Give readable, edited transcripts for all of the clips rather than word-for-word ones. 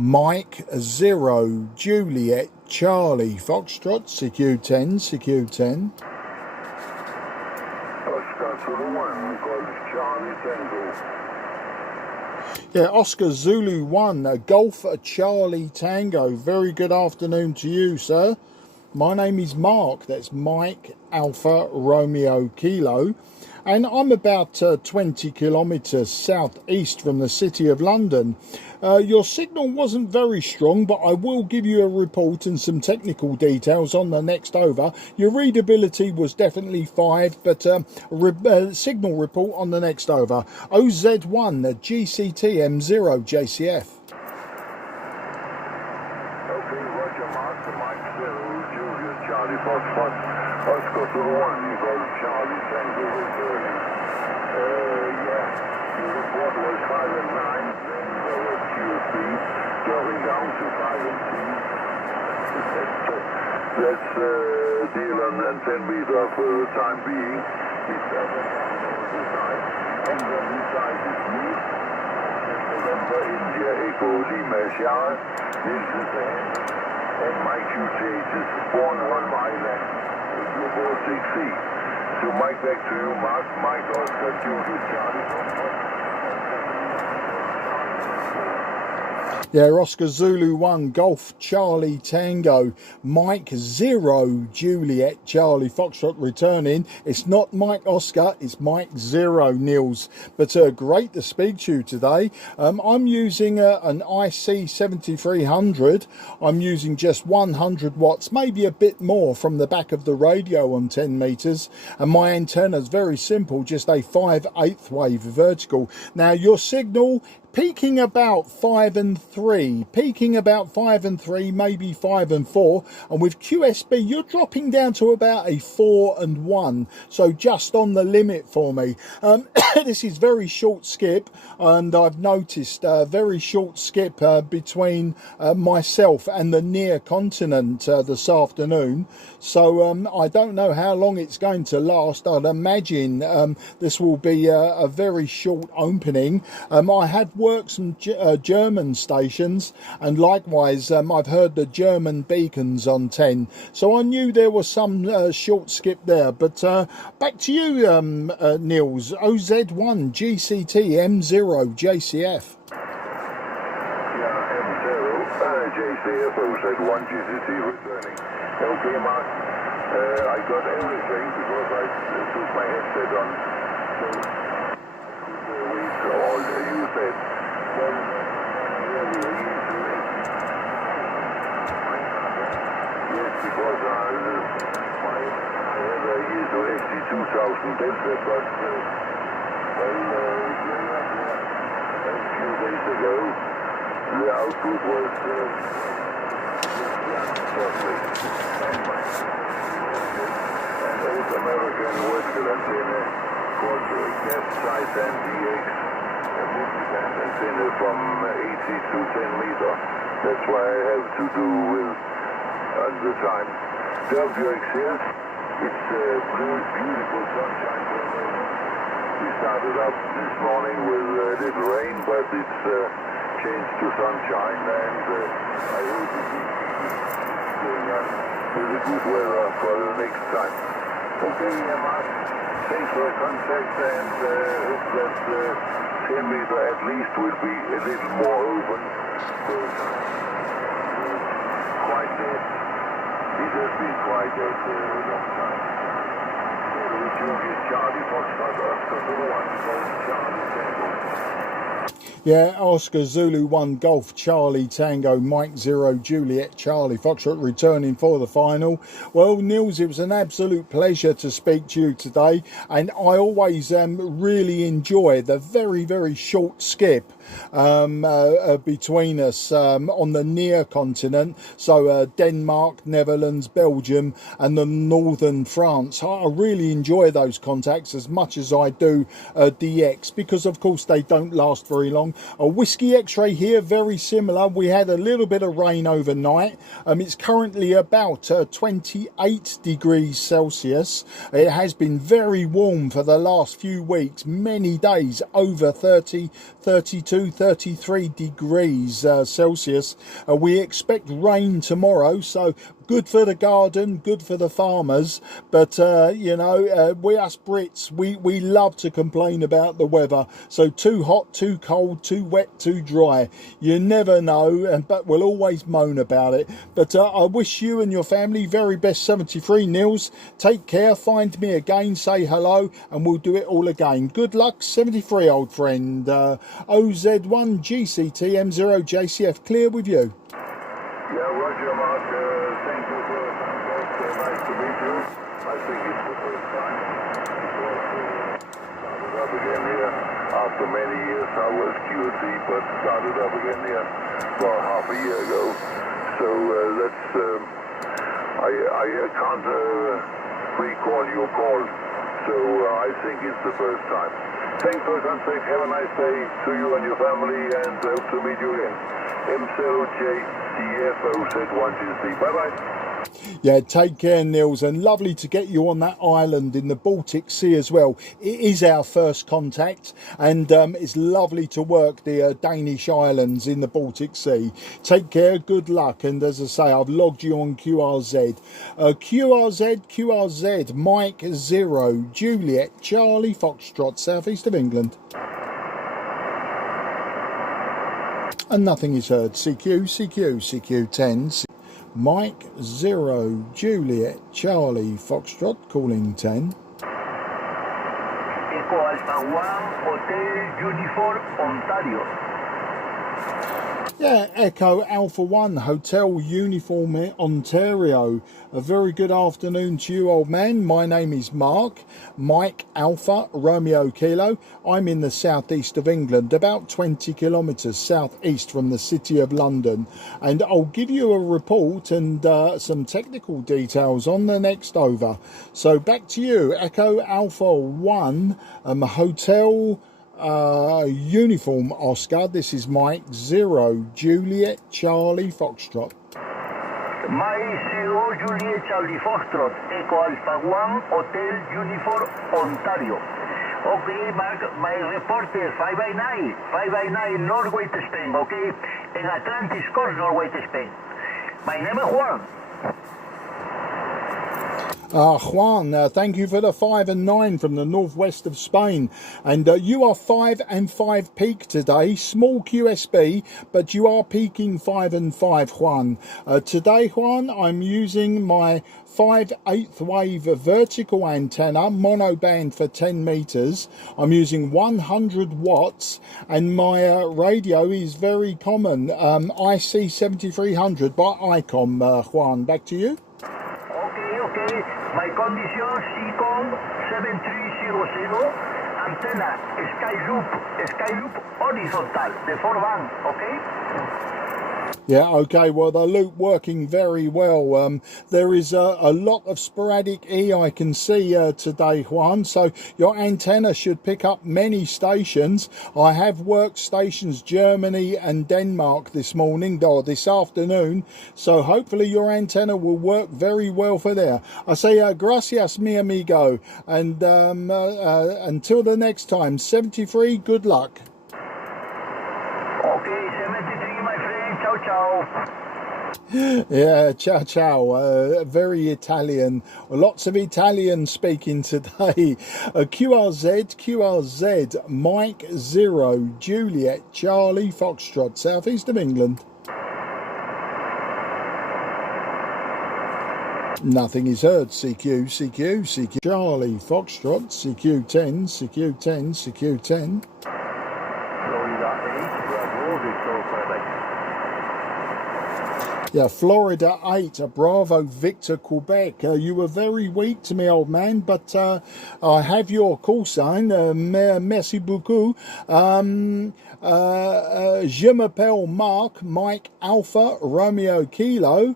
Mike 0 Juliet Charlie Foxtrot CQ10 CQ10. Oscar Zulu 1 Golf Charlie Tango. Yeah, Oscar Zulu 1 Golf Charlie Tango. Very good afternoon to you, sir. My name is Mark. That's Mike Alpha Romeo Kilo, and I'm about 20 kilometres southeast from the city of London. Your signal wasn't very strong, but I will give you a report and some technical details on the next over. Your readability was definitely 5, but signal report on the next over. OZ1 GCTM 0 JCF. Okay, Roger Mark, Mike 0 Juliet Charlie Foxtrot. Oscar Zulu 1 Golf Charlie Tango returning. Yeah, your report was 5 and 9. Going down to 5 and 2. Let's deal on 10 meter for the time being. It's and then inside is me. November India Echo Lima Shah. This is the end. And my QJ is 1 mile left. Your board 6 feet. So Mike, back to you, Mark. Mike Oscar Juliet Charlie. Yeah, Oscar Zulu 1 Golf Charlie Tango, Mike 0 Juliet Charlie Foxtrot returning. It's not Mike Oscar, it's Mike 0 Niels. But great to speak to you today. I'm using an IC-7300. I'm using just 100 watts, maybe a bit more from the back of the radio on 10 meters. And my antenna is very simple, just a 5/8 wave vertical. Now your signal peaking about 5 and 3, maybe 5 and 4, and with QSB you're dropping down to about a 4 and 1, so just on the limit for me. This is very short skip, and I've noticed a very short skip between myself and the near continent this afternoon, so I don't know how long it's going to last. I'd imagine this will be a very short opening. I have worked some German stations, and likewise I've heard the German beacons on 10, so I knew there was some short skip there. But back to you, Niels. OZ1 GCT M0 JCF. Yeah, M0 JCF OZ1 GCT returning. Okay, Mark, I got everything because I took my headset on, so I could read all you said. Yes, because I have a ISO SC-2000 headset, but a few days ago the output was and old American vertical antenna called gas size NDX. Antenna from 80 to 10 meter. That's why I have to do with the time. WX here. It's beautiful sunshine for a moment. We started up this morning with a little rain, but it's changed to sunshine, and I hope it will keep going on with the good weather for the next time. Okay, Mark. Thanks for the contact, and hope that 10 meter at least will be a little more open. So quite dead. It has been quite dead for a long time. So Juliet Charlie Foxtrot Oscar Zulu 1 Golf Charlie Tango. Yeah, Oscar Zulu 1 Golf Charlie Tango, Mike 0 Juliet Charlie Foxtrot returning for the final. Well, Niels, it was an absolute pleasure to speak to you today, and I always really enjoy the very, very short skip between us on the near continent, so Denmark, Netherlands, Belgium and the northern France. I really enjoy those contacts as much as I do DX, because of course they don't last very long. A Whiskey X-ray here, very similar. We had a little bit of rain overnight. It's currently about 28 degrees Celsius. It has been very warm for the last few weeks, many days over 30, 32 32, 33 degrees Celsius. We expect rain tomorrow, so good for the garden, good for the farmers. But, you know, we us Brits, we love to complain about the weather. So too hot, too cold, too wet, too dry. You never know, but we'll always moan about it. But I wish you and your family very best 73, Nils. Take care, find me again, say hello, and we'll do it all again. Good luck, 73, old friend. OZ1 GCTM0 JCF, clear with you. Yeah, Roger, Mark. Thank you for the contact. Nice to meet you. I think it's the first time. Started up again here. After many years, I was QC, but started up again here for half a year ago. So I can't recall your call. So I think it's the first time. Thanks for the contact. Have a nice day to you and your family, and hope to meet you again. M0JCF0Z1GC. Bye-bye. Yeah, take care, Nils, and lovely to get you on that island in the Baltic Sea as well. It is our first contact, and it's lovely to work the Danish islands in the Baltic Sea. Take care, good luck, and as I say, I've logged you on QRZ. QRZ, Mike 0, Juliet, Charlie, Foxtrot, southeast of England. And nothing is heard. CQ10. Mike 0, Juliet, Charlie, Foxtrot, calling 10. Echo Alpha 1, Hotel Uniform, Ontario. Yeah, Echo Alpha 1, Hotel Uniform, Ontario. A very good afternoon to you, old man. My name is Mark, Mike Alpha, Romeo Kilo. I'm in the southeast of England, about 20 kilometres southeast from the city of London. And I'll give you a report and some technical details on the next over. So back to you, Echo Alpha 1, Hotel Uniform Oscar. This is Mike 0, Juliet, Charlie, Foxtrot. Mike 0, Juliet, Charlie, Foxtrot, Echo Alpha 1, Hotel Uniform, Ontario. Okay, Mark, my report is 5 by 9, Northwest Spain, okay? In Atlantis Coast, Northwest Spain. My name is Juan. Juan, thank you for the 5 and 9 from the northwest of Spain. And you are 5 and 5 peak today, small QSB, but you are peaking 5 and 5, Juan. Today, Juan, I'm using my 5/8 wave vertical antenna, monoband for 10 meters. I'm using 100 watts, and my radio is very common, IC-7300 by ICOM. Juan, back to you. Okay. My condition, CQ10m, antenna, Skyloop horizontal, the 4-band, okay? Yeah, okay, well, the loop working very well. There is a lot of sporadic E I can see today, Juan, so your antenna should pick up many stations. I have worked stations Germany and Denmark this morning, or this afternoon, so hopefully your antenna will work very well for there. I say gracias, mi amigo, and until the next time, 73, good luck. Okay, 73, my friend, ciao. Yeah, ciao. Very Italian. Lots of Italian speaking today. QRZ, Mike 0, Juliet, Charlie, Foxtrot, southeast of England. Nothing is heard. CQ, Charlie, Foxtrot, CQ10. Yeah, Florida 8, Bravo, Victor, Quebec. You were very weak to me, old man, but I have your call sign. Merci beaucoup. Je m'appelle Mark, Mike Alpha, Romeo Kilo.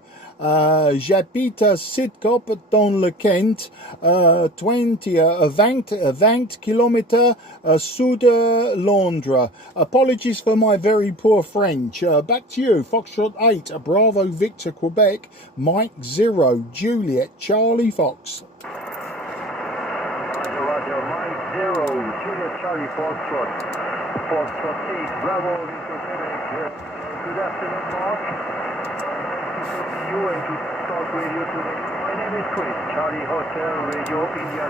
J'habite à Sidcup dans le Kent, 20 kilometers sud de Londres. Apologies for my very poor French. Back to you, Foxtrot 8, Bravo, Victor, Quebec, Mike 0, Juliet, Charlie, Fox. Roger, Mike 0, Juliet, Charlie, Foxtrot. Foxtrot 8, Bravo, Victor Quebec. Good afternoon, Mark. Nice to see you and to talk radio today. My name is Chris, Charlie Hotel, Radio India.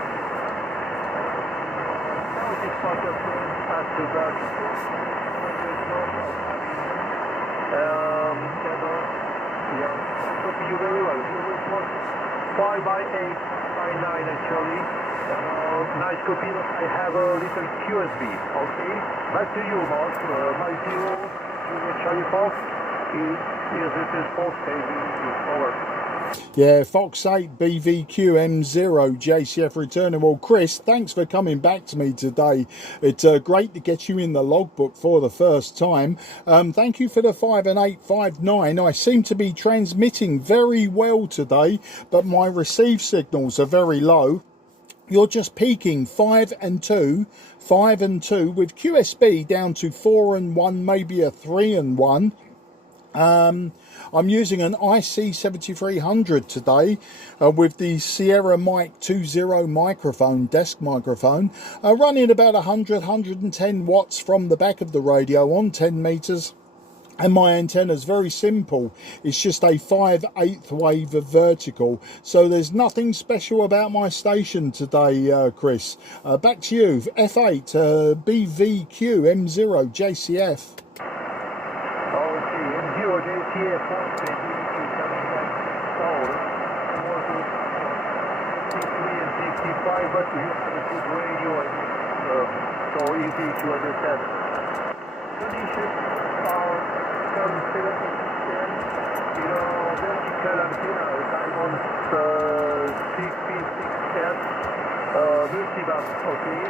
Southeast part of France, at about 200 north of yeah, copy you very well. It was 5 by 8 by 9 actually. Nice copy. I have a little QSB. Okay. Back to you, Mark. My 0, Charlie Fox. This is Fox. Over. Yeah, Fox 8 BVQM0 JCF returner. Well, Chris, thanks for coming back to me today. It's great to get you in the logbook for the first time. Thank you for the 5 and 859. I seem to be transmitting very well today, but my receive signals are very low. You're just peaking 5 and 2 with QSB down to 4 and 1, maybe a 3 and 1. I'm using an IC-7300 today with the Sierra Mic 2.0 microphone, desk microphone, running about 110 watts from the back of the radio on 10 meters. And my antenna is very simple. It's just a 5/8 wave of vertical. So there's nothing special about my station today, Chris. Back to you. F8 BVQ M0 JCF. But you have a good radio and so easy to understand. Conditions are some 70%, vertical antenna, Diamond 6P6S, multiband, okay,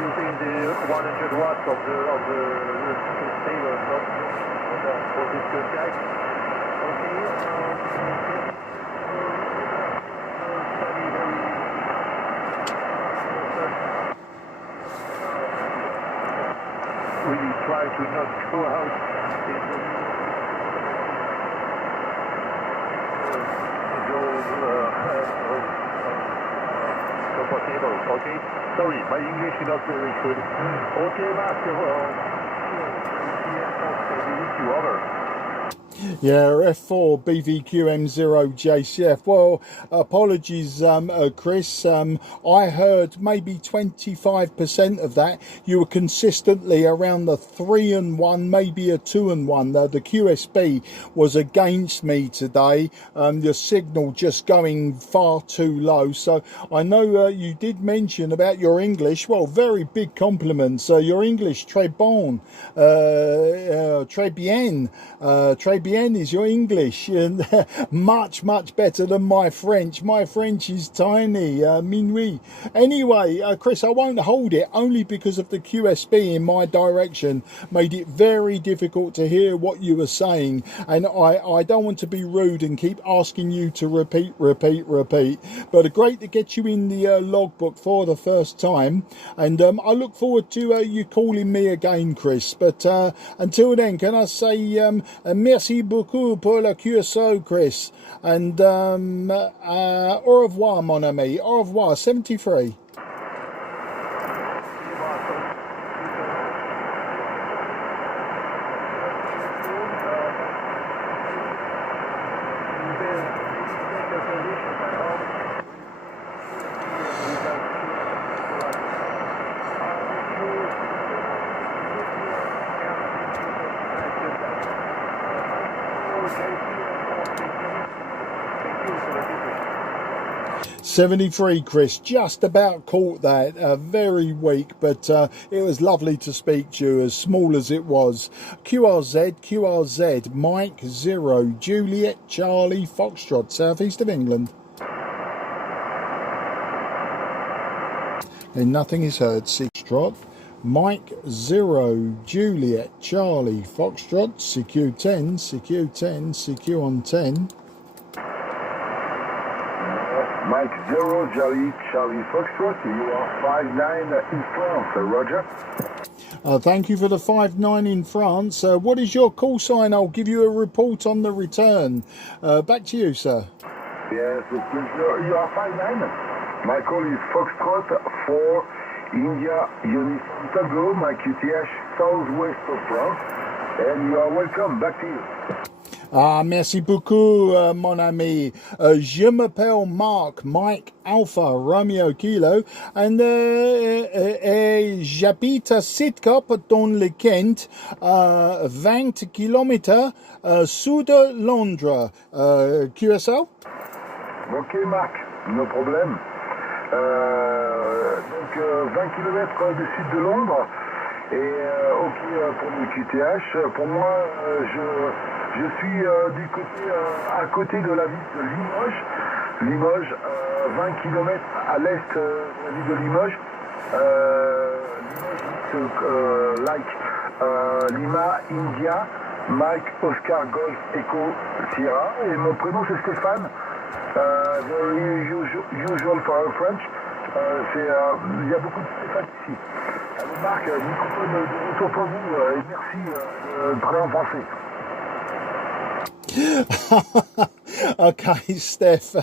using the 100 watts of the saver for this contact. Okay, really try to not go out in comfortable, okay? Sorry, my English is not very good. Okay, Master, over. Yeah, F4 BVQM0 JCF. Well, apologies, Chris. I heard maybe 25% of that. You were consistently around the 3 and 1, maybe a 2 and 1. The QSB was against me today. The signal just going far too low. So I know you did mention about your English. Well, very big compliments. Your English, très bon, très bien, très bien is your English, and much better than my French. My French is tiny, minuit. Anyway, Chris, I won't hold it, only because of the QSB in my direction made it very difficult to hear what you were saying, and I don't want to be rude and keep asking you to repeat, but great to get you in the logbook for the first time, and I look forward to you calling me again, Chris. But until then, can I say merci beaucoup pour la QSO, Chris, and au revoir, mon ami, au revoir. 73. '73, Chris, just about caught that. Very weak, but it was lovely to speak to you, as small as it was. QRZ, Mike 0, Juliet, Charlie, Foxtrot, southeast of England. And nothing is heard. Foxtrot, Mike 0, Juliet, Charlie, Foxtrot, CQ10, CQ on 10. Mike 0, Charlie Foxtrot, you are 5-9 in France, Roger. Thank you for the 5-9 in France. What is your call sign? I'll give you a report on the return. Back to you, sir. Yes, you are 5-9. My call is Foxtrot 4 India Uniform Tango, Mike QTH, southwest of France, and you are welcome. Back to you. Ah, merci beaucoup, mon ami. Je m'appelle Marc, Mike Alpha Romeo Kilo, and j'habite à Sidcup dans le Kent, 20 km sud de Londres. QSL? Ok, Marc, no problème. Donc 20 km du sud de Londres, et ok pour le QTH. Pour moi, je suis du côté, à côté de la ville de Limoges. Limoges, 20 km à l'est de la ville de Limoges. Limoges, like Lima, India, Mike, Oscar, Golf, Echo, Sierra. Et mon prénom c'est Stéphane. Very usual for our French. Il y a beaucoup de Stéphane ici. Alors Marc, microphone de retour pour vous, et merci de parler en français. Okay, Steph,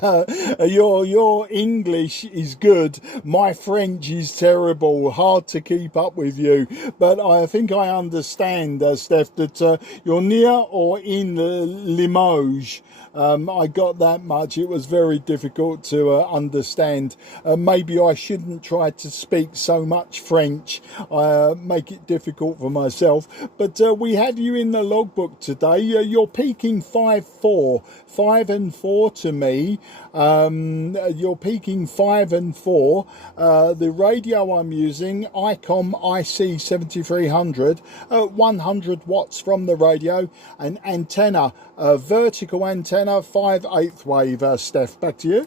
your English is good. My French is terrible, hard to keep up with you. But I think I understand, Steph, that you're near or in Limoges. I got that much. It was very difficult to understand. Maybe I shouldn't try to speak so much French. I make it difficult for myself. But we have you in the logbook today. You're peaking 5-4, 5 and 4 to me. You're peaking 5 and 4. The radio I'm using, IC-7300, 100 watts from the radio, an antenna, a vertical antenna, 5/8 wave. Steph, back to you.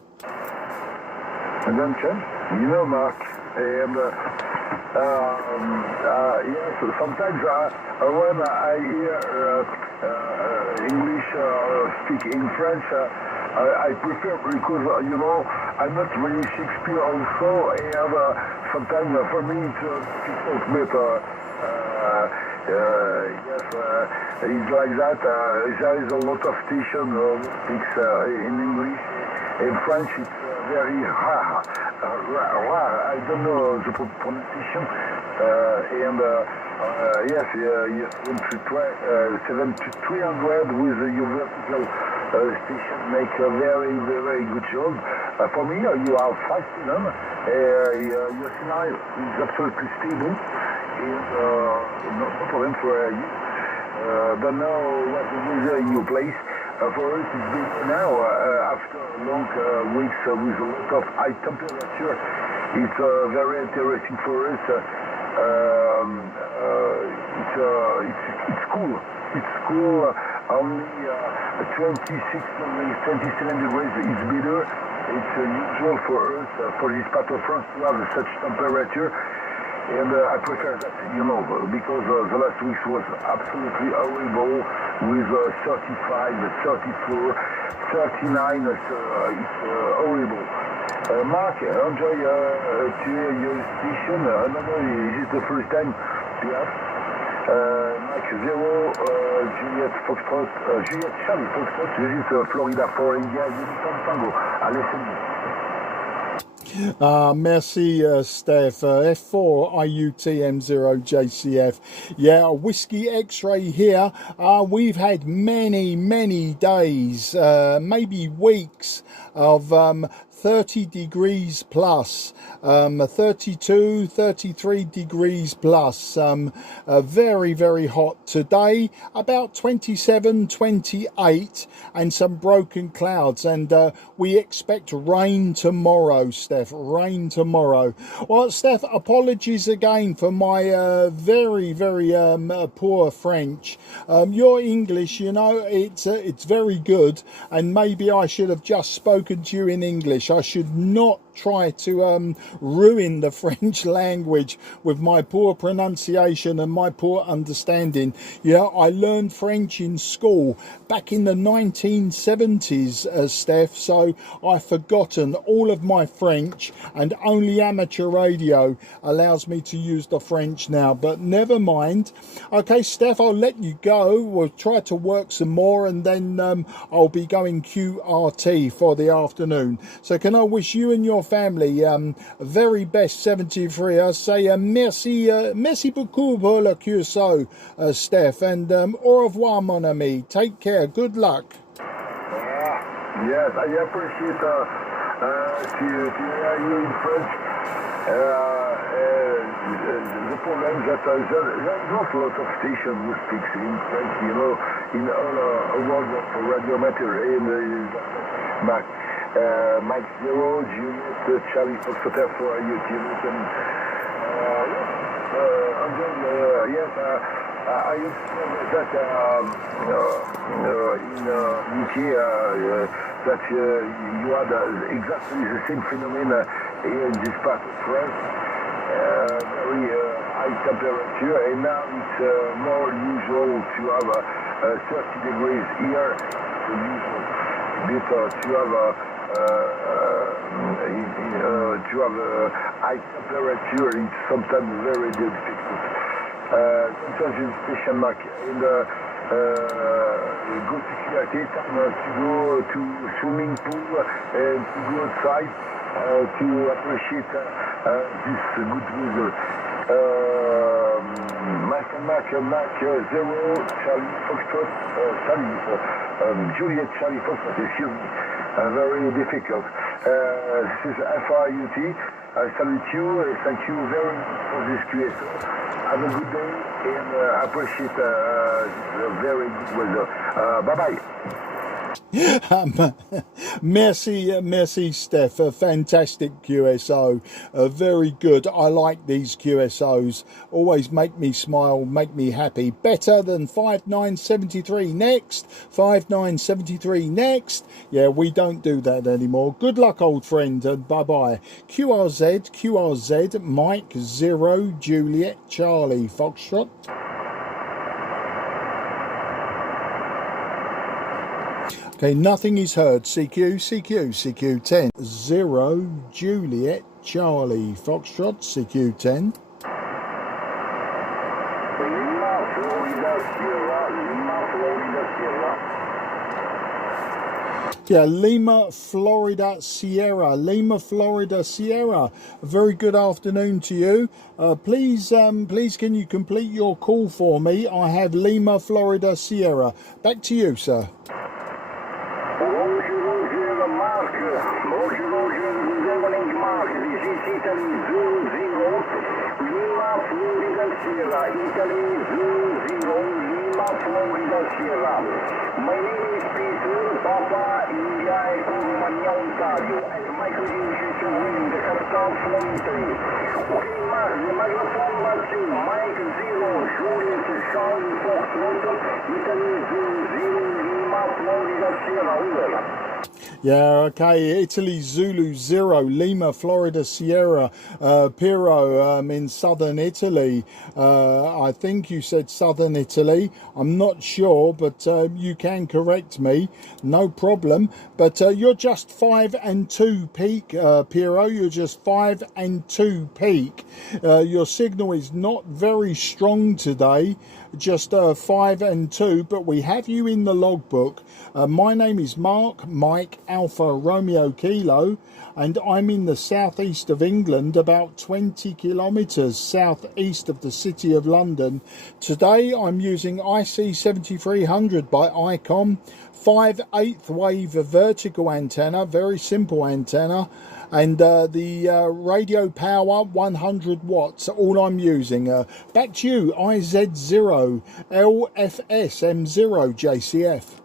And then change, you know, Mark, and yes, sometimes when I hear English speak in French, I prefer, because you know, I'm not really Shakespeare also, and sometimes for me it's difficult, but yes, it's like that. There is a lot of stations who speaks in English. In French it's very rare. I don't know the pronunciation. And yes, 7300 with your vertical station make a very, very good job. For me, you are 5 p.m. Your signal is absolutely stable. And no problem for you. Don't know what weather you place. For us, it's been now, after long weeks with a lot of high temperature, it's very interesting for us. It's cool. It's cool. Only 26, 27 degrees is better. It's usual for us, for this part of France, to have such temperature. And I prefer that, you know, because the last week was absolutely horrible with 35, 34, 39. It's horrible. Mark, enjoy to your station. I don't know, is it the first time you have? Mike 0, Juliet Foxtrot, Juliet Charlie Foxtrot, this is Florida for India, Uniform Tango. Allez, c'est bon. Merci, Steph. F4 IUTM0JCF. Yeah, Whiskey X-ray here. We've had many days, maybe weeks of 30 degrees plus, 32, 33 degrees plus, very hot. Today, about 27, 28, and some broken clouds, and we expect rain tomorrow, Steph, rain tomorrow. Well, Steph, apologies again for my very poor French. Your English, you know, it's very good, and maybe I should have just spoken to you in English. I should not try to ruin the French language with my poor pronunciation and my poor understanding. Yeah, I learned French in school back in the 1970s, Steph, so I've forgotten all of my French, and only amateur radio allows me to use the French now, but never mind. Okay, Steph, I'll let you go. We'll try to work some more, and then I'll be going QRT for the afternoon. So can I wish you and your family. Very best 73. I say merci beaucoup pour le QSO, Steph, and au revoir, mon ami. Take care. Good luck. Yes, I appreciate to hear you in French. The problem that there's not a lot of stations who speaks in French, you know, in all world of radio material. Mike 0, Juliet, Charlie Foxtrot for YouTube, and then, yes, I understand that in UK that you had exactly the same phenomenon in this part of France, very high temperature, and now it's more usual to have 30 degrees here, the usual, but to have high temperature, it's sometimes very difficult. Sometimes it's question mark in the go to go to swimming pool and to go outside to appreciate this good weather. Mac 0, Charlie Foxtrot, Juliet Charlie Foxtrot, excuse me, very difficult. This is FRUT. I salute you, thank you very much for this QSO. Have a good day and appreciate the very good weather. Bye-bye. Merci, Steph. A fantastic QSO. Very good. I like these QSOs. Always make me smile, make me happy. Better than 5973 next. 5973 next. Yeah, we don't do that anymore. Good luck, old friend, and bye-bye. QRZ, Mike 0, Juliet, Charlie, Foxtrot. Okay, nothing is heard. CQ10, 0, Juliet, Charlie, Foxtrot, CQ10. Yeah, Lima, Florida, Sierra. Lima, Florida, Sierra. A very good afternoon to you. Please, can you complete your call for me? I have Lima, Florida, Sierra. Back to you, sir. Italy 00 Lima Florida Sierra. My name is Peter, Papa India Echo Romania Ontario, and my credentials to win the capital from Italy. Okay, Mark, the microphone matching Mike 0, Juliet Charlie Foxtrot, Italy 00 Lima Florida Sierra. Over. Yeah, okay, Italy Zulu 0, Lima, Florida, Sierra, Piro in southern Italy. I think you said southern Italy. I'm not sure, but you can correct me, no problem. But you're just 5 and 2 peak, Piro, you're just 5 and 2 peak. Your signal is not very strong today, just 5 and 2, but we have you in the logbook. My name is Mark, Mike, Alpha, Romeo, Kilo, and I'm in the southeast of England, about 20 kilometres southeast of the city of London. Today I'm using IC-7300 by ICOM, 5/8 wave vertical antenna, very simple antenna, and the radio power 100 watts, all I'm using. Back to you, IZ0, LFS M0 JCF.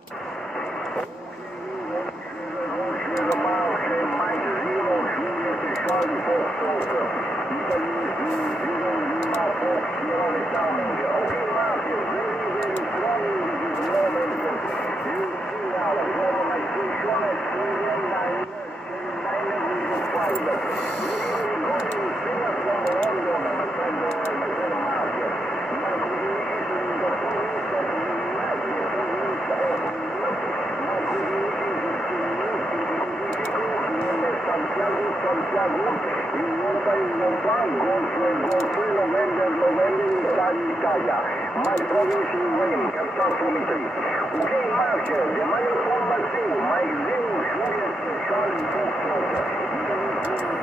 My province is Wayne, capital from Italy. Okay, Mark, the microphone back to you. Mike 0, Juliet, Charlie Foxtrot, Italy 00.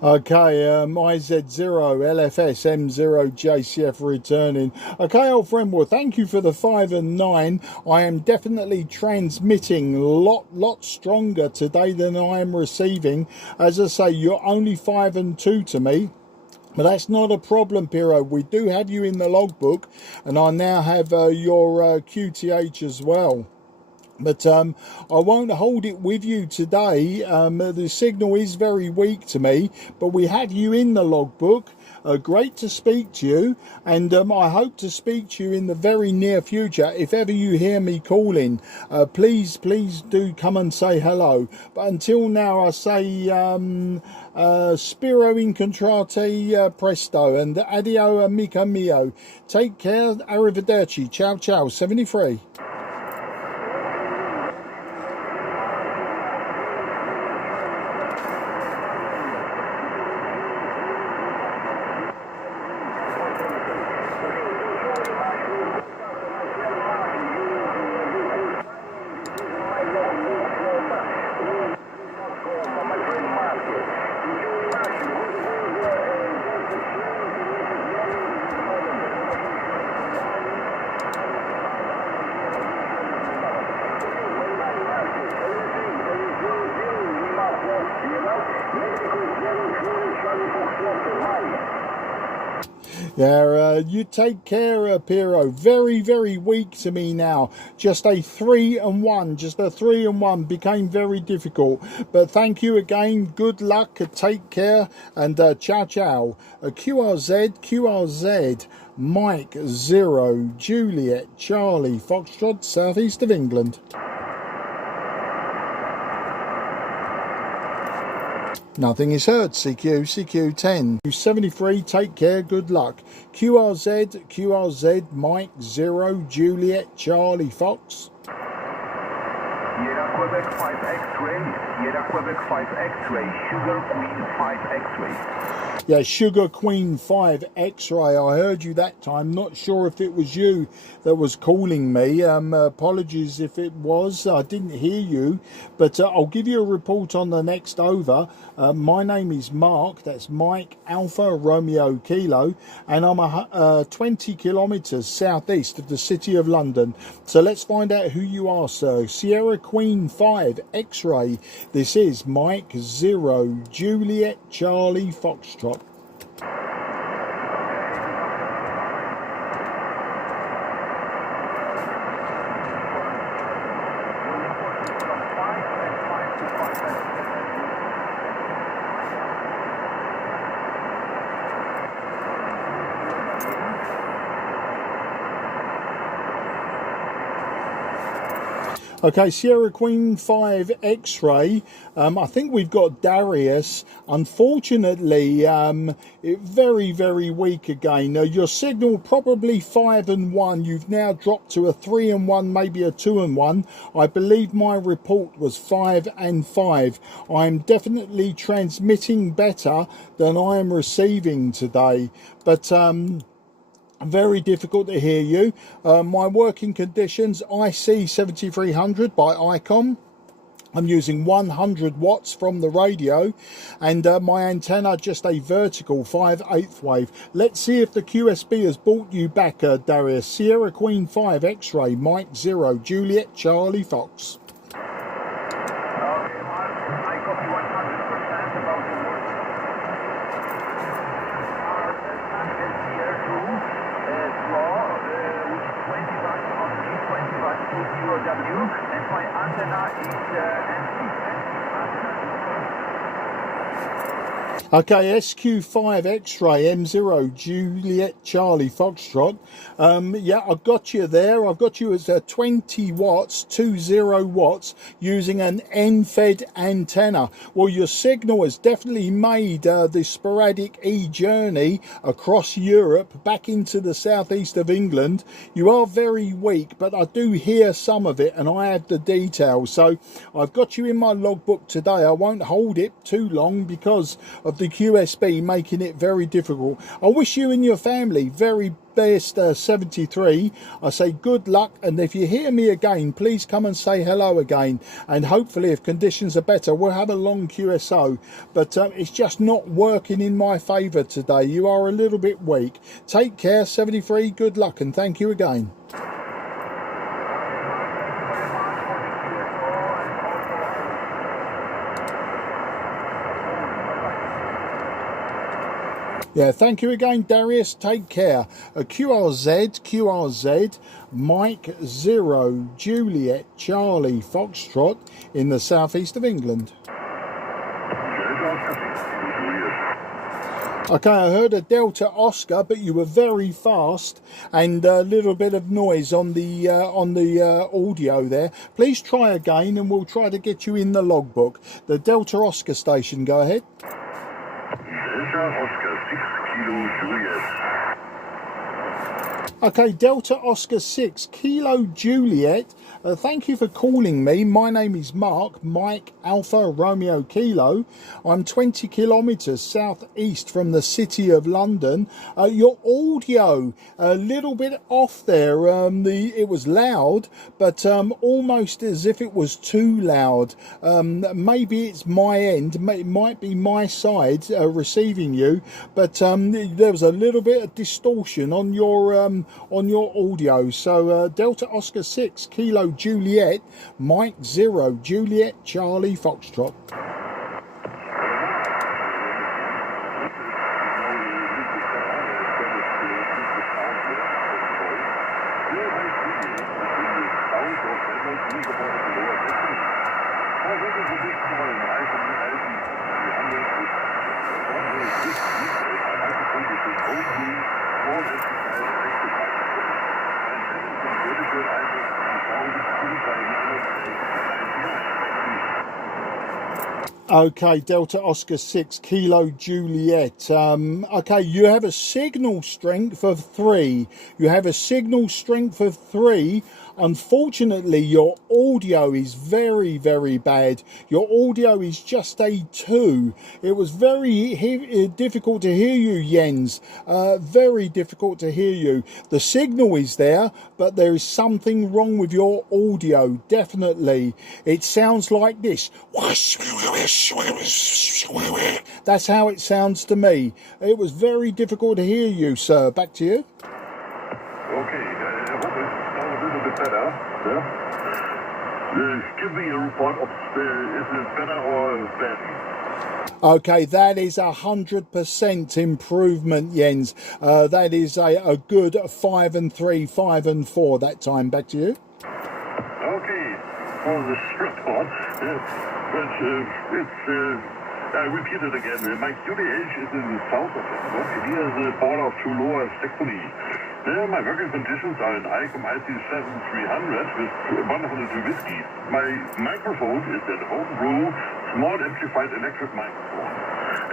Okay, IZ0 LFS M0 JCF returning. Okay, old friend, well, thank you for the 5 and 9. I am definitely transmitting a lot stronger today than I am receiving. As I say, you're only 5 and 2 to me. But that's not a problem, Piro. We do have you in the logbook, and I now have your QTH as well. But I won't hold it with you today. The signal is very weak to me, but we have you in the logbook. Great to speak to you, and I hope to speak to you in the very near future. If ever you hear me calling, please do come and say hello. But until now, I say Spiro incontrate presto, and adio amico mio. Take care, arrivederci, ciao ciao, 73. Yeah, you take care, Piro. Very weak to me now. Just a 3 and 1. Just a 3 and 1 became very difficult. But thank you again. Good luck. Take care. And ciao, ciao. QRZ, Mike 0, Juliet, Charlie, Foxtrot, southeast of England. Nothing is heard. CQ10. 73, take care, good luck. QRZ, Mike 0, Juliet, Charlie, Fox. Sierra Quebec 5 X-ray, Sierra Quebec 5 X-ray, Sugar Queen 5 X-ray. Yeah, Sugar Queen 5 X-ray. I heard you that time. Not sure if it was you that was calling me. Apologies if it was. I didn't hear you. But I'll give you a report on the next over. My name is Mark. That's Mike Alpha Romeo Kilo. And I'm 20 kilometres southeast of the City of London. So let's find out who you are, sir. Sierra Queen 5 X-ray. This is Mike 0, Juliet, Charlie, Foxtrot. Okay, Sierra Queen 5 X-ray. I think we've got Darius. Unfortunately, very weak again. Your signal probably 5 and 1. You've now dropped to a 3 and 1, maybe a 2 and 1. I believe my report was 5 and 5. I'm definitely transmitting better than I am receiving today. But very difficult to hear you. My working conditions, IC-7300 by ICOM. I'm using 100 watts from the radio, and my antenna just a vertical 5/8 wave. Let's see if the QSB has brought you back, Darius. Sierra Queen 5 X-ray, Mike 0, Juliet, Charlie, Fox. And my antenna is Okay, SQ5 X-ray M0 Juliet Charlie Foxtrot. Yeah, I've got you there. I've got you as 20 watts, 20 watts, using an N-fed antenna. Well, your signal has definitely made the sporadic journey across Europe back into the southeast of England. You are very weak, but I do hear some of it, and I have the details. So I've got you in my logbook today. I won't hold it too long because of the QSB, making it very difficult. I wish you and your family very best 73. I say good luck, and if you hear me again, please come and say hello again, and hopefully if conditions are better we'll have a long QSO, but it's just not working in my favour today. You are a little bit weak. Take care, 73. Good luck, and thank you again. Yeah, thank you again, Darius. Take care. QRZ, Mike 0, Juliet, Charlie, Foxtrot in the southeast of England. Okay, I heard a Delta Oscar, but you were very fast and a little bit of noise on the audio there. Please try again, and we'll try to get you in the logbook. The Delta Oscar station, go ahead. Delta Oscar 6 Kilo Juliet. Okay, Delta Oscar 6 Kilo Juliet. Thank you for calling me. My name is Mark, Mike Alpha Romeo Kilo. I'm 20 kilometres southeast from the city of London. Your audio a little bit off there. It was loud, but almost as if it was too loud. Maybe it's my end. It might be my side receiving you, but there was a little bit of distortion on your audio. So Delta Oscar 6 Kilo Juliet, Mike 0, Juliet, Charlie, Foxtrot. Okay, Delta Oscar 6 Kilo Juliet. Okay, you have a signal strength of 3. You have a signal strength of 3. Unfortunately, your audio is very, very bad. Your audio is just a 2. It was very difficult to hear you, Jens. Very difficult to hear you. The signal is there, but there is something wrong with your audio, definitely. It sounds like this. That's how it sounds to me. It was very difficult to hear you, sir. Back to you. Okay, I hope it's now a little bit better. Yeah? Give me a report of is it better or bad? Okay, that is 100% improvement, Jens. That is a good 5 and 3, 5 and 4 that time. Back to you. Okay, for this report, I repeat it again. My QDH is in the south of Hamburg, near the border of two lower Saxony. My working conditions are an ICOM IC-7300 with 102 whiskey. My microphone is a homebrew, small amplified electric microphone.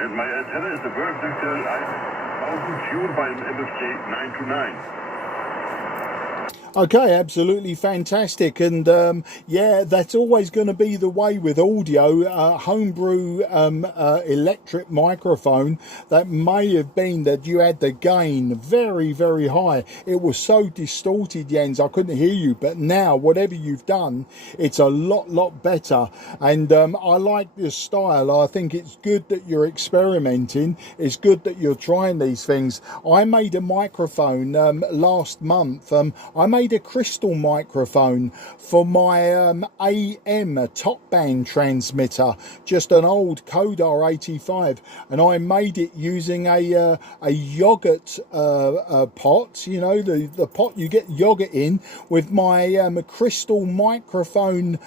And my antenna is a vertical I-1000 tuned by an MFJ 929. Okay, absolutely fantastic, and yeah, that's always going to be the way with audio. Homebrew electric microphone, that may have been that you had the gain very, very high. It was so distorted, Jens, I couldn't hear you, but now whatever you've done, it's a lot better, and I like this style. I think it's good that you're experimenting. It's good that you're trying these things. I made a microphone last month. I made a crystal microphone for my AM top band transmitter, just an old Kodar 85, and I made it using a yogurt pot, you know, the pot you get yogurt in, with my crystal microphone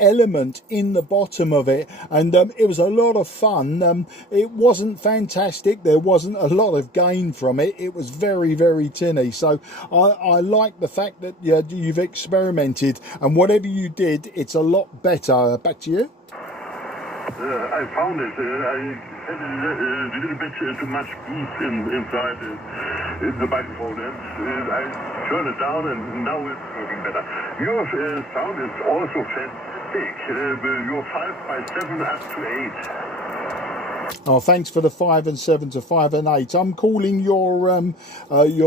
element in the bottom of it, and it was a lot of fun. It wasn't fantastic, there wasn't a lot of gain from it, it was very, very tinny, so I like the fact that you've experimented, and whatever you did, it's a lot better. Back to you. I found it. I had a little bit too much boost inside in the microphone, and I turned it down, and now it's working better. Your sound is also fantastic. Your 5x7 up to 8. Oh, thanks for the 5 and 7 to 5 and 8. I'm calling your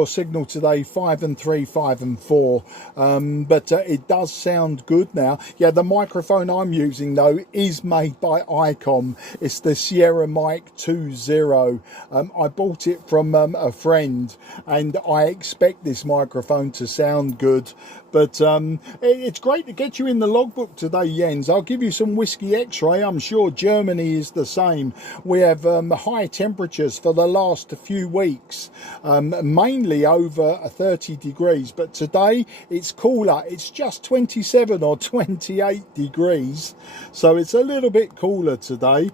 signal today 5 and 3, 5 and 4. But it does sound good now. Yeah, the microphone I'm using though is made by ICOM. It's the Sierra Mic 20. I bought it from a friend, and I expect this microphone to sound good. But it's great to get you in the logbook today, Jens. I'll give you some whiskey x-ray. I'm sure Germany is the same. We have high temperatures for the last few weeks, mainly over 30 degrees. But today it's cooler. It's just 27 or 28 degrees. So it's a little bit cooler today.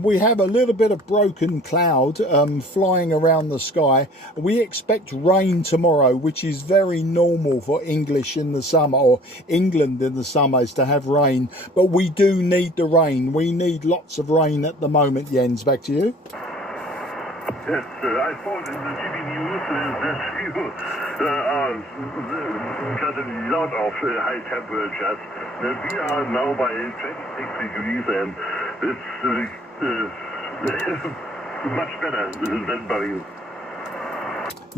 We have a little bit of broken cloud flying around the sky. We expect rain tomorrow, which is very normal for English in the summer, or England in the summer, is to have rain. But we do need the rain. We need lots of rain at the moment. Jens, back to you. Yes, I saw in the TV news that you got a lot of high temperatures. We are now by 26 degrees, and it's much better than by you.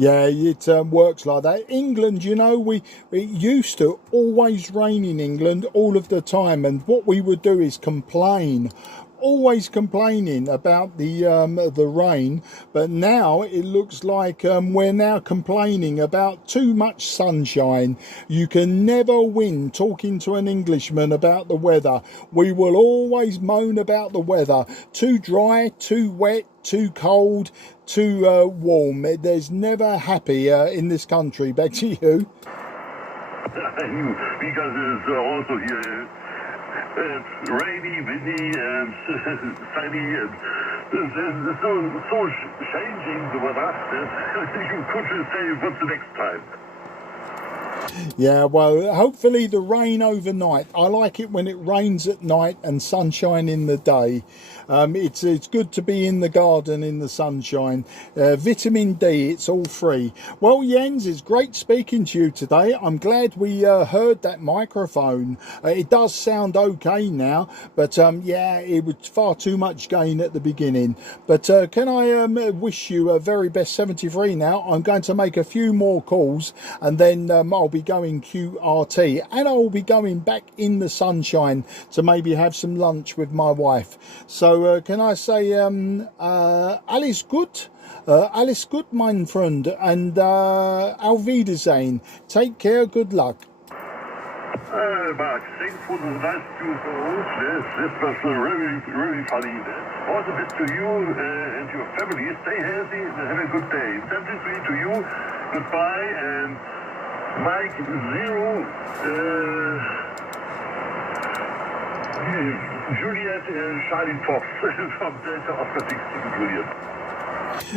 Yeah, it works like that. England, you know, it used to always rain in England all of the time, and what we would do is complain, always complaining about the rain. But now it looks like we're now complaining about too much sunshine. You can never win talking to an Englishman about the weather. We will always moan about the weather. Too dry, too wet, too cold, too warm. There's never happy in this country. Back to you. Because it's also here rainy, windy, and sunny, and so changing the weather that you could say what's the next time. Yeah, well, hopefully the rain overnight. I like it when it rains at night and sunshine in the day. It's good to be in the garden in the sunshine. Vitamin D, it's all free. Well, Jens, it's great speaking to you today. I'm glad we heard that microphone. It does sound okay now, but yeah, it was far too much gain at the beginning. But can I wish you a very best 73 now? I'm going to make a few more calls, and then I'll be going QRT, and I'll be going back in the sunshine to maybe have some lunch with my wife. So can I say alles gut? Alles gut, mein Freund, and auf Wiedersehen. Take care, good luck. Mark, thanks for the nice news. This was really funny. All the best to you and your family. Stay healthy and have a good day. 73 to you. Goodbye, and Mike 0, Juliet Charlie Fox from Delta Oscar 16 Juliet.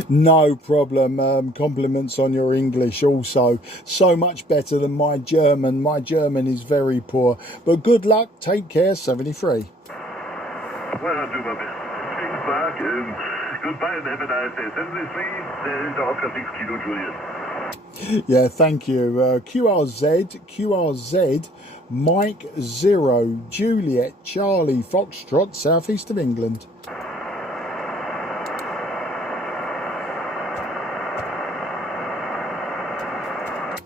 No problem. Compliments on your English also. So much better than my German. My German is very poor. But good luck. Take care, 73. Well, I'll do my best. Thanks, Mark. Goodbye and have a nice day. 73, Delta Oscar 6 Kilo Juliet. Yeah, thank you. QRZ, Mike 0, Juliet, Charlie, Foxtrot, southeast of England.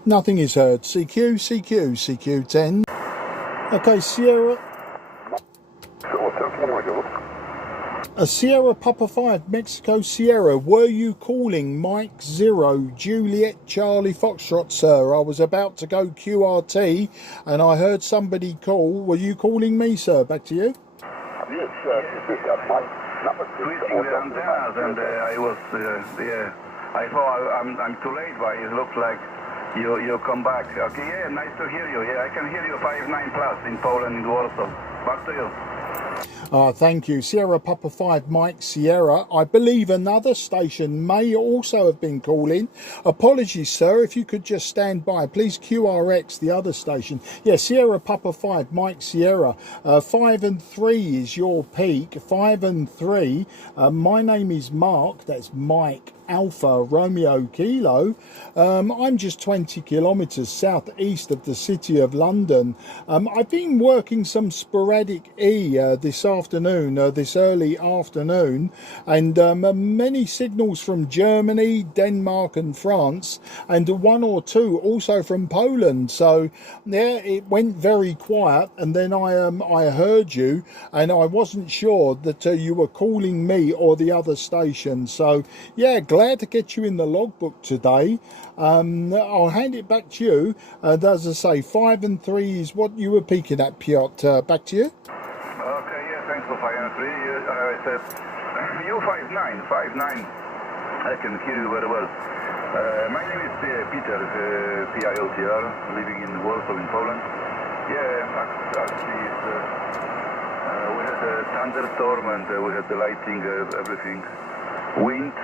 Nothing is heard. CQ10. Okay, Sierra. Sierra Papa 5, Mexico Sierra. Were you calling Mike 0, Juliet Charlie Foxtrot, sir? I was about to go QRT and I heard somebody call. Were you calling me, sir? Back to you. Yes, this is Mike. Switching the antennas, and I was I thought I'm too late, but it looks like you come back. Okay, yeah, nice to hear you. Yeah, I can hear you 5-9 plus in Poland, in Warsaw. Back to you. Thank you. Sierra Papa 5, Mike Sierra. I believe another station may also have been calling. Apologies, sir, if you could just stand by. Please QRX, the other station. Yeah, Sierra Papa 5, Mike Sierra. 5 and 3 is your peak. 5 and 3. My name is Mark. That's Mike Alpha Romeo Kilo. I'm just 20 kilometres southeast of the city of London. I've been working some sporadic sporadic E this afternoon, this early afternoon, and many signals from Germany, Denmark and France, and one or two also from Poland. So yeah, it went very quiet, and then I heard you, and I wasn't sure that you were calling me or the other station. So yeah, glad to get you in the logbook today. I'll hand it back to you. As I say, 5 and 3 is what you were peaking at, Piotr. Back to you. Okay, yeah, thanks for 5 and 3. I said, you 5-9. I can hear you very well. My name is Peter, P-I-O-T-R, living in Warsaw in Poland. Yeah, actually, we had a thunderstorm and we had the lighting, everything. Wind,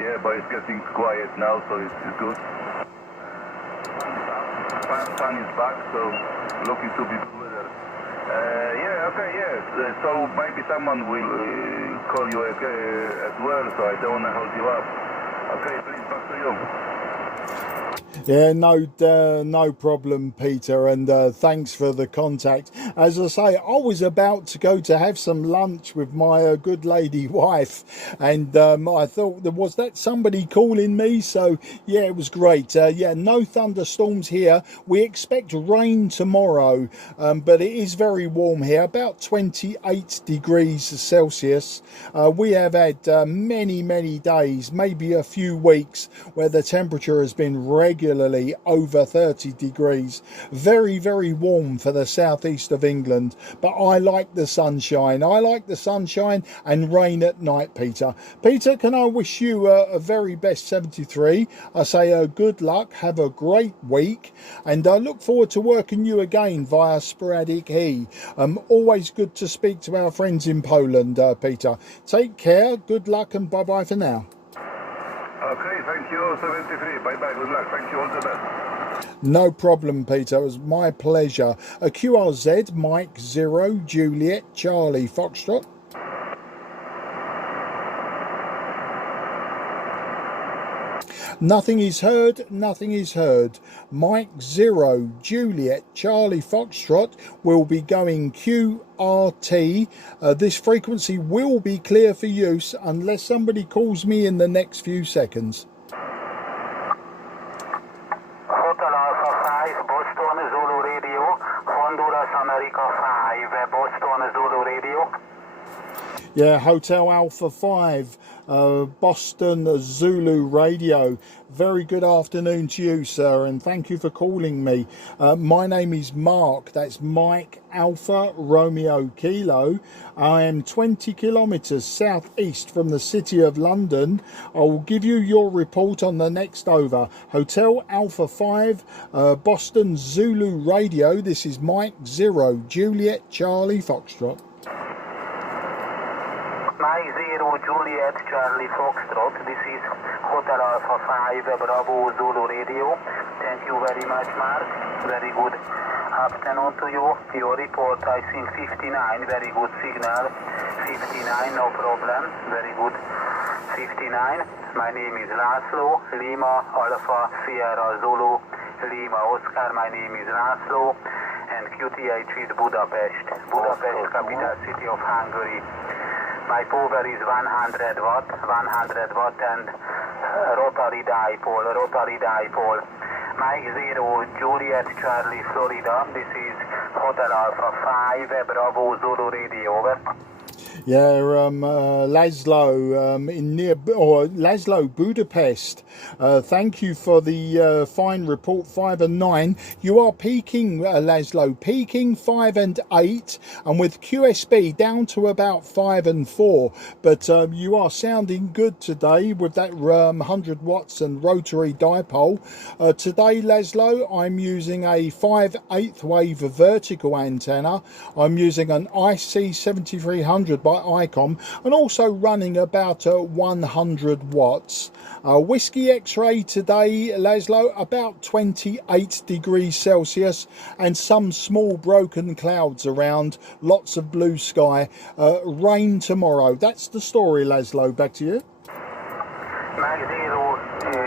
yeah, but it's getting quiet now, so it's good. Sun is back, so looking to be good weather. Yeah, okay, yeah. So maybe someone will call you as well, so I don't want to hold you up. Okay, please, back to you. Yeah, no problem, Peter, and thanks for the contact. As I say, I was about to go to have some lunch with my good lady wife, and I thought, was that somebody calling me? So yeah, it was great. Yeah, no thunderstorms here. We expect rain tomorrow, but it is very warm here, about 28 degrees Celsius. We have had many days, maybe a few weeks, where the temperature has been regularly over 30 degrees. Very warm for the southeast of England, but I like the sunshine. I like the sunshine and rain at night, Peter. Peter, can I wish you a very best 73? I say good luck, have a great week, and I look forward to working you again via sporadic E. Always good to speak to our friends in Poland, Peter. Take care, good luck, and bye-bye for now. Okay, thank you, 73. Bye-bye, good luck. Thank you, all the best. No problem, Peter. It was my pleasure. A QRZ, Mike 0, Juliet, Charlie, Foxtrot. Nothing is heard, nothing is heard. Mike 0, Juliet, Charlie, Foxtrot will be going QRT. This frequency will be clear for use unless somebody calls me in the next few seconds. Hotel Alpha 5, Boston, Zulu Radio, Honduras, America 5, Boston, Zulu Radio. Yeah, Hotel Alpha 5, Boston Zulu Radio. Very good afternoon to you, sir, and thank you for calling me. My name is Mark. That's Mike Alpha Romeo Kilo. I am 20 kilometres southeast from the city of London. I will give you your report on the next over. Hotel Alpha 5, Boston Zulu Radio. This is Mike 0, Juliet, Charlie, Foxtrot. Mike 0, Juliet, Charlie, Foxtrot. This is Hotel Alpha 5, Bravo, Zulu Radio. Thank you very much, Mark. Very good afternoon to you. Your report, I think 59, very good signal. 59, no problem. Very good. 59. My name is László, Lima, Alpha, Sierra, Zulu, Lima, Oscar. My name is László, and QTH is Budapest. Budapest, capital city of Hungary. My power is 100 watt, and rotary dipole. Mike 0, Juliet, Charlie, Florida. This is Hotel Alpha 5, Bravo, Zulu Radio, over. Yeah, Laszlo Laszlo, Budapest. Thank you for the fine report, 5 and 9. You are peaking, Laszlo, peaking 5 and 8, and with QSB down to about 5 and 4. But you are sounding good today with that 100 watts and rotary dipole. Today, Laszlo, I'm using a 5/8 wave vertical antenna. I'm using an IC-7300 by ICOM, and also running about 100 watts. Whiskey X-ray today, Laszlo, about 28 degrees Celsius, and some small broken clouds around, lots of blue sky, rain tomorrow. That's the story, Laszlo. Back to you. Mike 0,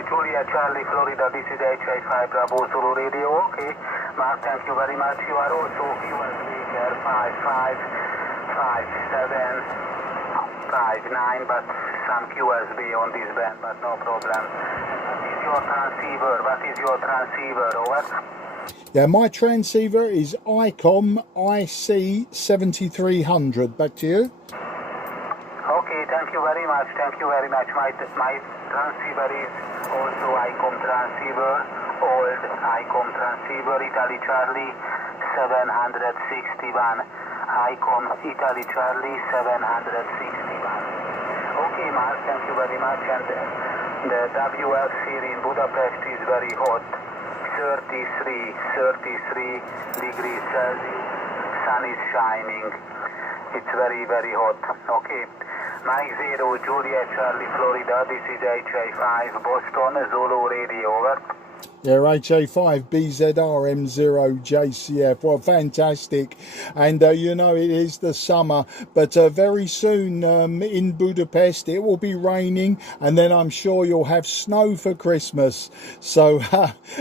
Juliet, Charlie, Florida, this is HA5 Bravo Zulu Radio. Okay, Mark, thank you very much. You are also QSB here 555759, but some QSB on this band, but no problem. What is your transceiver? What is your transceiver? Over? Yeah, my transceiver is ICOM IC-7300. Back to you. Okay, thank you very much. Thank you very much. My transceiver is also ICOM transceiver, old ICOM transceiver, Italy Charlie 761. ICOM Italy Charlie 761. Okay, Mark, thank you very much. And the WF here in Budapest is very hot. 33 degrees Celsius. Sun is shining. It's very, very hot. Okay. Mike 0, Juliet Charlie, Florida. This is HA5 Boston, Zulu Radio. Over. Yeah, HA5 BZRM0 JCF. Well, fantastic. And you know, it is the summer, but very soon in Budapest it will be raining, and then I'm sure you'll have snow for Christmas. So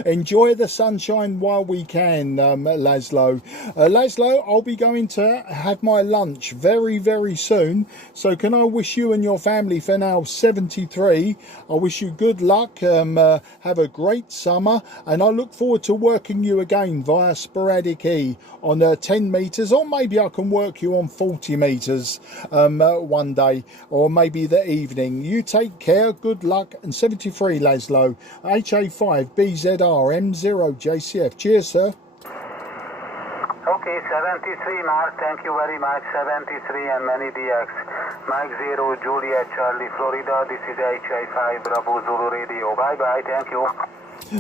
enjoy the sunshine while we can, Laszlo. Laszlo, I'll be going to have my lunch very, very soon. So can I wish you and your family for now 73? I wish you good luck. Have a great summer, and I look forward to working you again via sporadic E on 10 meters, or maybe I can work you on 40 meters one day, or maybe the evening. You take care, good luck, and 73 Laszlo, HA5 BZRM0 JCF. Cheers, sir. Okay, 73 Mark, thank you very much. 73 and many DX. Mike 0, Juliet Charlie, Florida. This is HA5 Bravo Zulu Radio. Bye bye, thank you.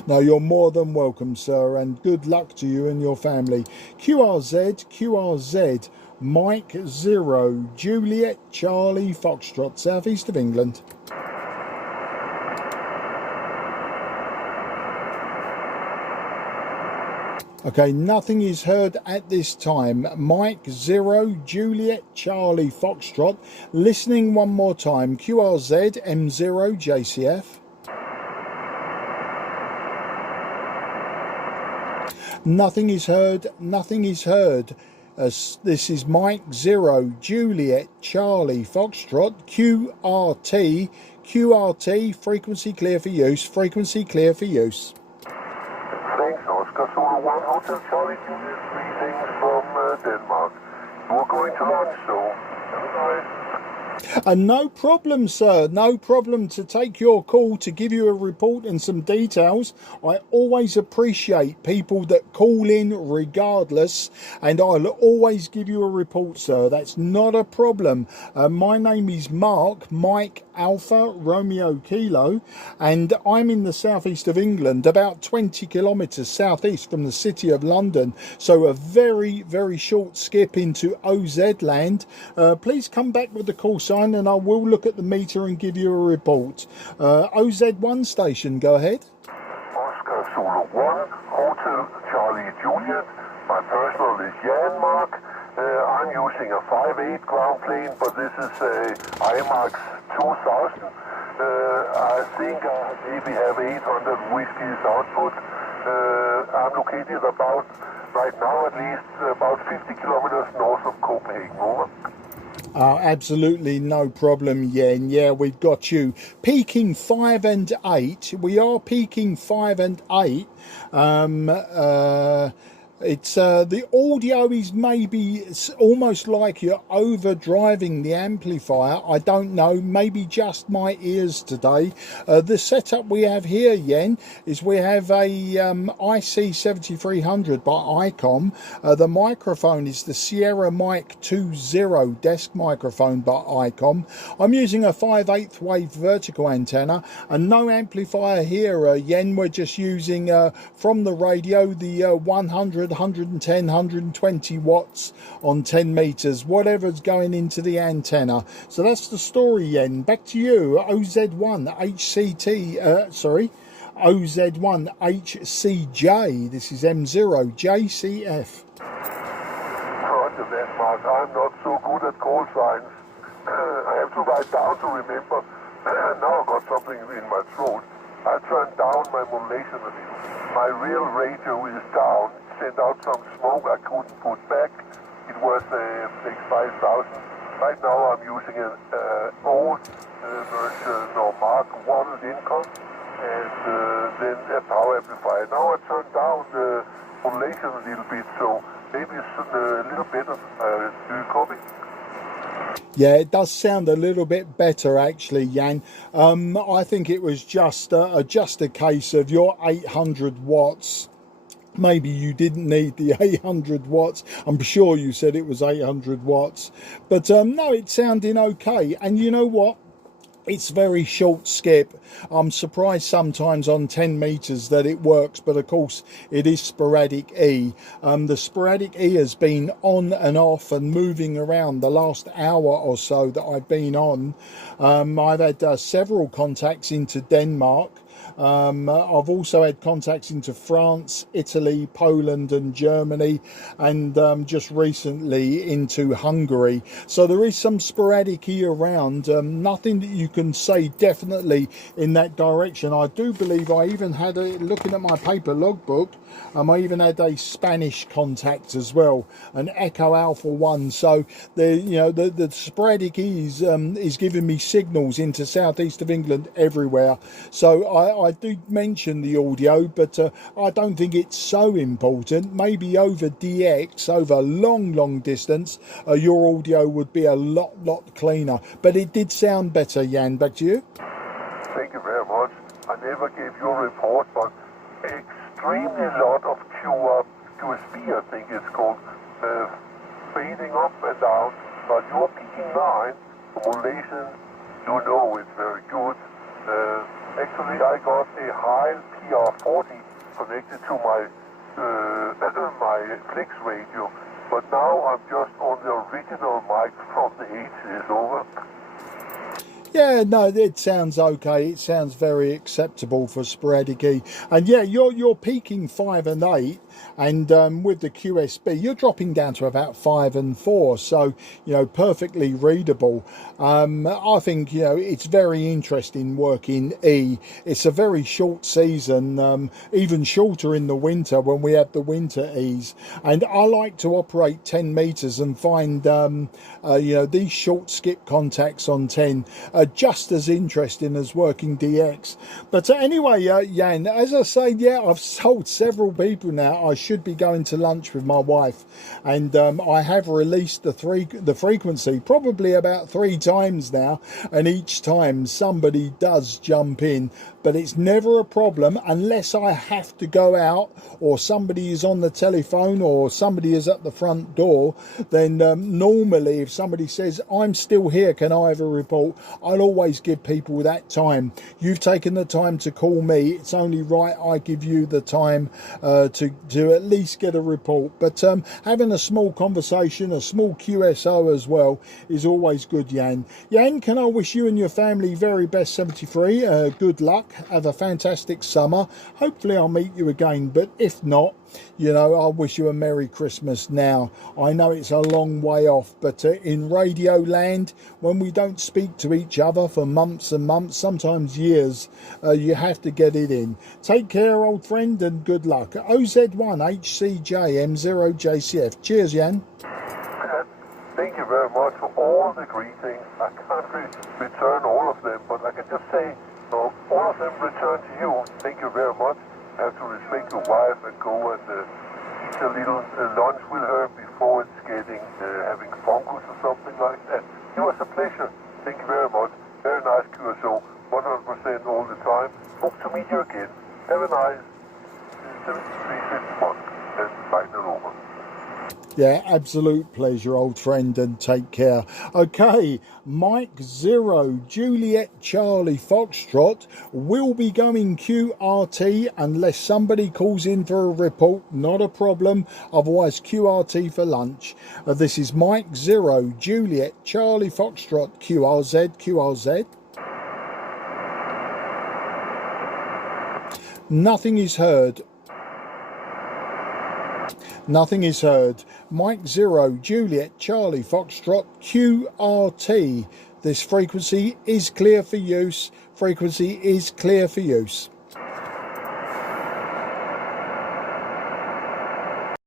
No, you're more than welcome, sir, and good luck to you and your family. QRZ, Mike 0, Juliet Charlie Foxtrot, southeast of England. Okay, nothing is heard at this time. Mike 0, Juliet Charlie Foxtrot. Listening one more time. QRZ M0 JCF. Nothing is heard. Nothing is heard. This is Mike 0, Juliet Charlie Foxtrot. QRT, frequency clear for use. Frequency clear for use. Thanks, Oscar. Zulu 1 Hotel Charlie Juliet, greetings from Denmark. We're going to lunch, so have a nice. No problem, sir. No problem to take your call to give you a report and some details. I always appreciate people that call in regardless, and I'll always give you a report, sir. That's not a problem. My name is Mark, Mike Alpha Romeo Kilo, and I'm in the southeast of England, about 20 kilometres southeast from the city of London. So a very, very short skip into OZ land. Please come back with the call sign and I will look at the meter and give you a report. OZ1 station, go ahead. Oscar Zulu 1 Hotel Charlie Juliet. My personal is Jan Mark. I'm using a 5.8 ground plane, but this is a IMAX 2000. I think I maybe have 800 whiskies output. I'm located about, right now at least, about 50 kilometers north of Copenhagen. Over. Absolutely no problem, Yen. Yeah, we've got you. Peaking 5 and 8. We are peaking 5 and 8. It's the audio is maybe almost like you're overdriving the amplifier. I don't know, maybe just my ears today. The setup we have here, Yen, is we have a IC-7300 by ICOM. The microphone is the Sierra Mic 20 desk microphone by ICOM. I'm using a 5/8 wave vertical antenna and no amplifier here, Yen. We're just using from the radio the 100, 110, 120 watts on 10 meters, whatever's going into the antenna. So that's the story, Yen. Back to you. OZ1 OZ1 HCJ. This is M0 JCF. Roger that, Mark. I'm not so good at call signs. I have to write down to remember. Now I've got something in my throat. I turned down my modulation a little. My real radio is down. It sent out some smoke I couldn't put back. It was a X5000. Right now I'm using an old version of Mark 1 Lincoln and then a power amplifier. Now I turned down the modulation a little bit, so maybe it's a little better. Do you copy? Yeah, it does sound a little bit better actually, Jan. I think it was just a case of your 800 watts. Maybe you didn't need the 800 watts. I'm sure you said it was 800 watts. But no, it's sounding okay. And you know what? It's very short skip. I'm surprised sometimes on 10 meters that it works, but of course it is sporadic E. The sporadic E has been on and off and moving around the last hour or so that I've been on. I've had several contacts into Denmark. I've also had contacts into France, Italy, Poland and Germany, and just recently into Hungary. So there is some sporadic E around, nothing that you can say definitely in that direction. I do believe I even had looking at my paper logbook, I even had a Spanish contact as well, an Echo Alpha 1. So the sporadic E is giving me signals into southeast of England everywhere. So I do mention the audio, but I don't think it's so important. Maybe over DX, over long distance, your audio would be a lot cleaner. But it did sound better, Jan. Back to you. Thank you very much. I never gave you a report, but extremely lot of QSP, I think it's called, fading up and down. But you're peaking 9, the modulation, you know it's very good. Actually, I got a high PR40 connected to my my Flex radio, but now I'm just on the original mic from the 80s. Over. Yeah, no, it sounds okay. It sounds very acceptable for sporadic E. And yeah, you're peaking 5 and 8, and with the QSB, you're dropping down to about 5 and 4. So, perfectly readable. I think, it's very interesting working E. It's a very short season, even shorter in the winter when we have the winter E's. And I like to operate 10 meters and find, these short skip contacts on 10 are just as interesting as working DX. But anyway, Jan, as I say, yeah, I've sold several people now. I should be going to lunch with my wife, and I have released the frequency probably about 3 times now, and each time somebody does jump in, but it's never a problem unless I have to go out or somebody is on the telephone or somebody is at the front door. Then normally if somebody says, I'm still here, can I have a report, I'll always give people that time. You've taken the time to call me, it's only right I give you the time to at least get a report. But having a small conversation, a small QSO as well, is always good, Jan. Jan, can I wish you and your family very best 73, good luck, have a fantastic summer. Hopefully I'll meet you again, but if not, I'll wish you a Merry Christmas now. I know it's a long way off, but in radio land, when we don't speak to each other for months and months, sometimes years, you have to get it in. Take care, old friend, and good luck. OZ1HCJM0JCF. Cheers, Jan. Thank you very much for all the greetings. I can't return all of them, but I can just say, all of them return to you. Thank you very much. Have to respect your wife and go and eat a little lunch with her before it's getting having fungus or something like that. It was a pleasure. Thank you very much. Very nice QSO, 100% all the time. Hope to meet you again. Have a nice 7351 and final over. Yeah, absolute pleasure, old friend, and take care. Okay, Mike 0 Juliet Charlie Foxtrot will be going QRT unless somebody calls in for a report. Not a problem. Otherwise, QRT for lunch. This is Mike 0 Juliet Charlie Foxtrot QRZ. Nothing is heard. Nothing is heard. Mike 0 Juliet Charlie Foxtrot QRT. This frequency is clear for use. Frequency is clear for use.